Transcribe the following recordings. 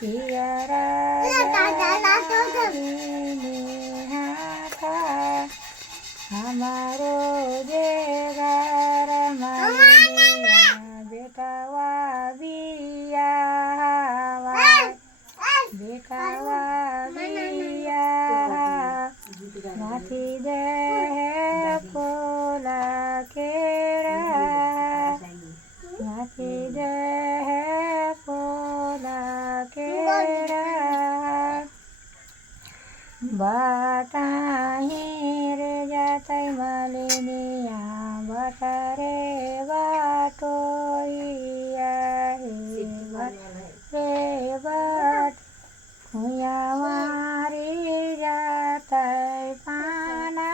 किया राजा हाथा हमारो जे गार बेटावा बिया बेटावा बिया नाथी दे फूला केरा नाथी दे फूला केरा बाताही रे जातै मालिनिया बटरे बाटोइया रे बाट खुया मारी जातै पाना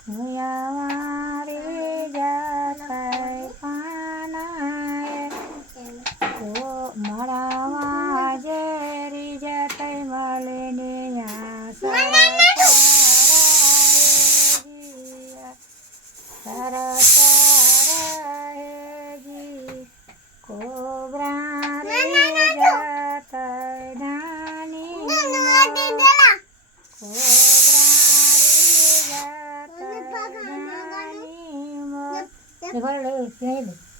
खुया मारी जातै पाना ओ मरावा जेरी जातै मालिनिया सारा सारा हेगी कोबरा रे जातै धानी कोबरा रे जातै धानी